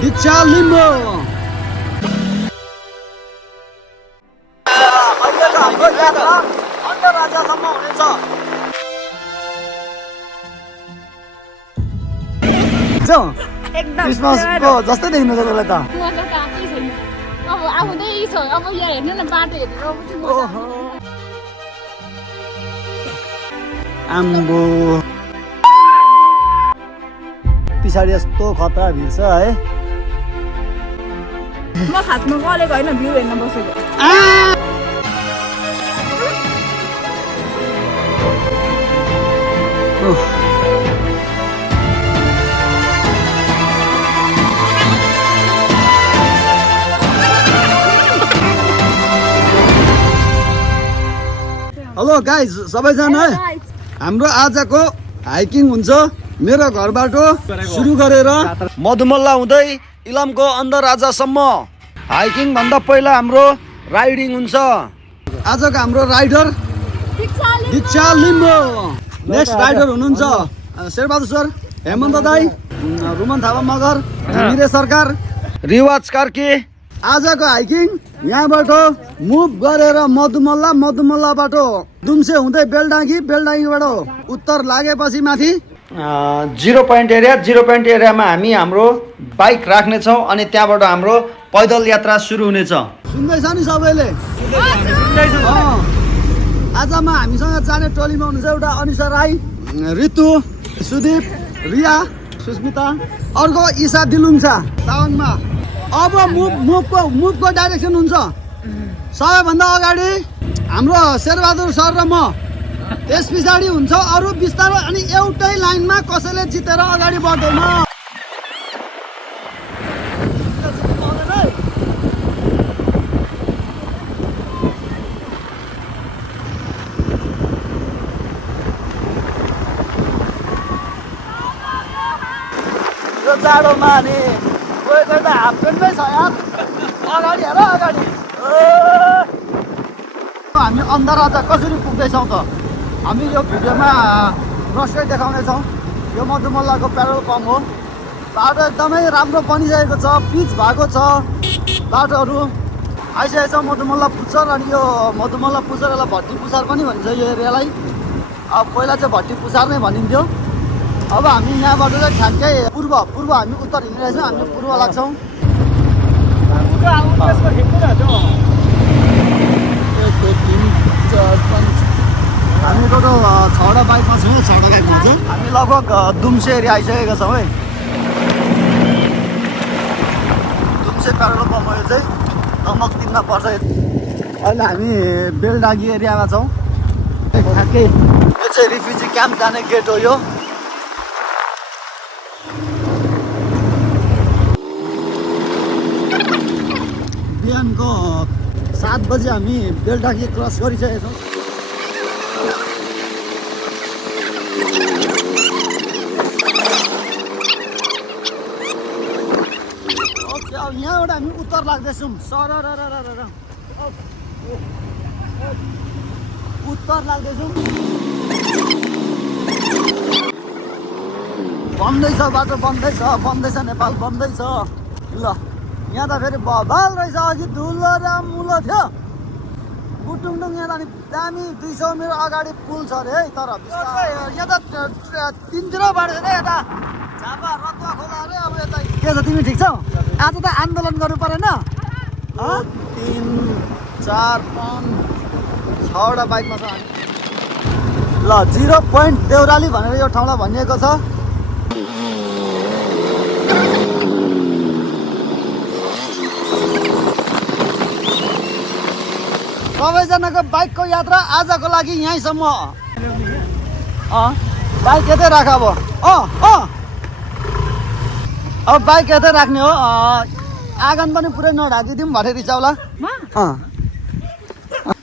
दीक्षा लिम्बू हाम्रो यात्रा अन्धराजासम्म हुनेछ। एकदम क्रिसमसको जस्तै देखिनु छ त्यसलाई त। अब आउँदै छ, अब यहाँ हेर्नु न बाटो हेर्नु आम्बो पछाडि यस्तो खतरा भिड छ है। म खासमा गलेको होइन, भ्यू हेर्न बसेको। हेलो गाइज सबैजना, हाम्रो आजको हाइकिङ हुन्छ मेरो घरबाट सुरु गरेर मधुमल्ला हुँदै इलामको अन्धराजासम्म। हाइकिङ भन्दा पहिला हाम्रो राइडिङ हुन्छ। आजको हाम्रो राइडर दीक्षा लिम्बू। नेक्स्ट राइडर हुनुहुन्छ शेर बहादुर सर, हेमन्त दाई, रुमन थापा मगर, घिमिरे सरकार, रिवाज कार्की। आजको हाइकिङ यहाँबाट मुभ गरेर मधुमल्ला, मधुमल्लाबाट दुम्से हुँदै बेलडाँगी, बेलडाँगीबाट उत्तर लागेपछि माथि 0 पोइन्ट एरिया। 0 पोइन्ट एरियामा हामी हाम्रो बाइक राख्नेछौँ अनि त्यहाँबाट हाम्रो पैदल यात्रा सुरु हुनेछ। सुन्दैछ नि सबैले? आजमा हामीसँग जाने टोलीमा हुनुहुन्छ एउटा अनिशा राई, रितु, सुदीप, रिया, सुस्मिता, अर्को इशा दिलुङछा तावाङमा। अब मुभको डाइरेक्सन हुन्छ। सबैभन्दा अगाडि हाम्रो शेरबहादुर सर र म, त्यस पछाडि हुन्छ अरू बिस्तारो, अनि एउटै लाइनमा कसैले जितेर अगाडि बढ्दैन। यो जाडोमा नि गएको त हाफ प्यान्टमै छ यार। अगाडि हेर अगाडि। हामी अन्धराजा कसरी पुग्दैछौँ त हामी यो भिडियोमा रसै देखाउनेछौँ। यो मधुमल्लाको पेट्रोल पम्प हो। बाटो एकदमै राम्रो बनिसकेको छ, पिच भएको छ, बाटोहरू आइसकेको छ। मधुमल्ला पुच्छर, अनि यो मधुमल्ला पुच्छर यसलाई भट्टी पुछार पनि भनिन्छ यो एरियालाई। अब पहिला चाहिँ भट्टी पुछार नै भनिन्थ्यो। अब हामी यहाँबाट चाहिँ ठ्याक्कै पूर्व हामी उत्तर हिँडिरहेछौँ, हामी पूर्व लाग्छौँ। हामी टोटल 6वटा बाइकमा छौँ, 6वटा बाइक हुन्छ। हामी लगभग दुम्से एरिया आइसकेका छौँ है। दुम्से पेट्रोल पम्प यो चाहिँ नमक तिनमा पर्छ। अहिले हामी बेलडाँगी एरियामा छौँ। ठ्याक्कै यो चाहिँ रिफ्युजी क्याम्प जाने गेट हो यो। बिहानको 7 बजी हामी बेलडाँगी क्रस गरिसकेका छौँ। ओके, अब यहाँबाट हामी उत्तर लाग्दैछौँ। उत्तर लाग्दैछौँ। बन्दैछ बाटो, बन्दैछ नेपाल बन्दैछ। ल यहाँ त फेरि बबाल रहेछ। अघि धुलो र मुलो थियो, बुटुङडुङ यहाँ त दामी 200 मिटर अगाडि पुल छ अरे है। तर यहाँ त 3-0 बाटो छ यता झापा रतुवा खोला अरे। अब यता के छ, तिमी ठिक छौ? आज त आन्दोलन गर्नु परेन? 3, 4, 5, 6वटा बाइकमा छ हामी। ल 0 पोइन्ट देउराली भनेर यो ठाउँलाई भनिएको छ। सबैजनाको बाइकको यात्रा आजको लागि यहीँसम्म। बाइक यतै राख अब। अब बाइक यतै राख्ने हो। आँगन पनि पुरै नढाकिदिउँ भने रिचाउला।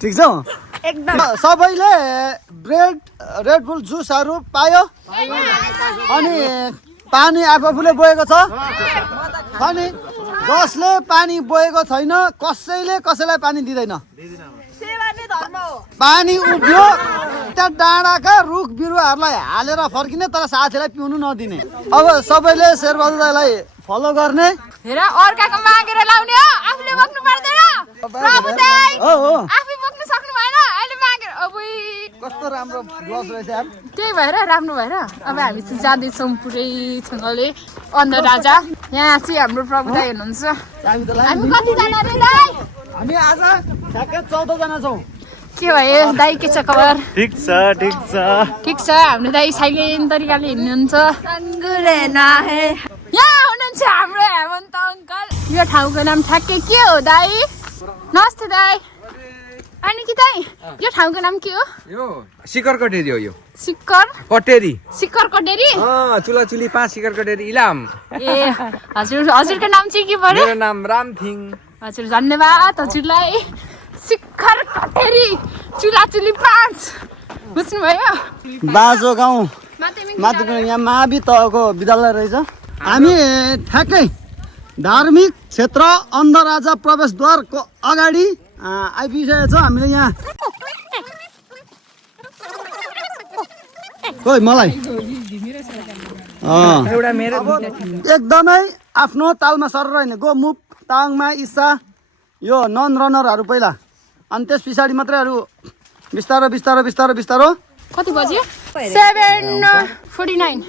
ठिक छ? एकदम। सबैले रेड बुल जुसहरू पायो? अनि पानी आफूले बोकेको छ? अनि जसले पानी बोकेको छैन कसैलाई पानी दिँदैन। पानी उभियो त्यहाँ डाँडाका रुख बिरुवाहरूलाई हालेर फर्किने, तर साथीलाई पिउनु नदिने। अब सबैले शेरबहादुर राईलाई फलो गर्ने। हेर अर्काको मागेर लाउने हो आफूले बोक्नु पर्दैन प्रभु दाइ आफै बोक्नु सक्नु भएन अहिले मागेर अबुई कस्तो राम्रो ग्लभ्स रहेछ यार त्यही भएर राम्रो भएर अब हामी चाहिँ जाँदैछौँ पुरैसँगले अन्ध राजा यहाँ चाहिँ हाम्रो प्रभु दाइ हुनुहुन्छ हामी कतिजना रे दाइ हामी आज ठ्याक्कै 14 जना छौँ के भयो दाइ के छ खबर ठिक छ हाम्रो दाइ साइलेन्ट तरिकाले हिँड्नुहुन्छ यहाँ हुनुहुन्छ हाम्रो हेमन्त अङ्कल यो ठाउँको नाम ठ्याक्कै के हो दाइ नमस्ते दाइ अनि कि दाइ यो ठाउँको नाम के हो यो शिखर कटेरी हो यो शिखर कटेरी कटेरी चुला चुली 5 शिखर कटेरी इलाम ए हजुरको नाम चाहिँ के पर्यो मेरो नाम रामथिङ हजुर धन्यवाद हजुरलाई शिखर कटेरी चुला चुली 5 बुझ्नुभयो बाजो गाउँ माथिको यहाँ मावि तहको विद्यालय रहेछ हामी ठ्याक्कै धार्मिक क्षेत्र अन्ध राजा प्रवेशद्वारको अगाडि आइपुगिसकेको छौँ हामीले यहाँ खोइ मलाई एकदमै आफ्नो तालमा सर होइन गो मुभ ताङमा इसा यो नन रनरहरू पहिला अनि त्यस पछाडि मात्रै अरू बिस्तारो बिस्तारो बिस्तारो बिस्तारो कति बज्यो 7:49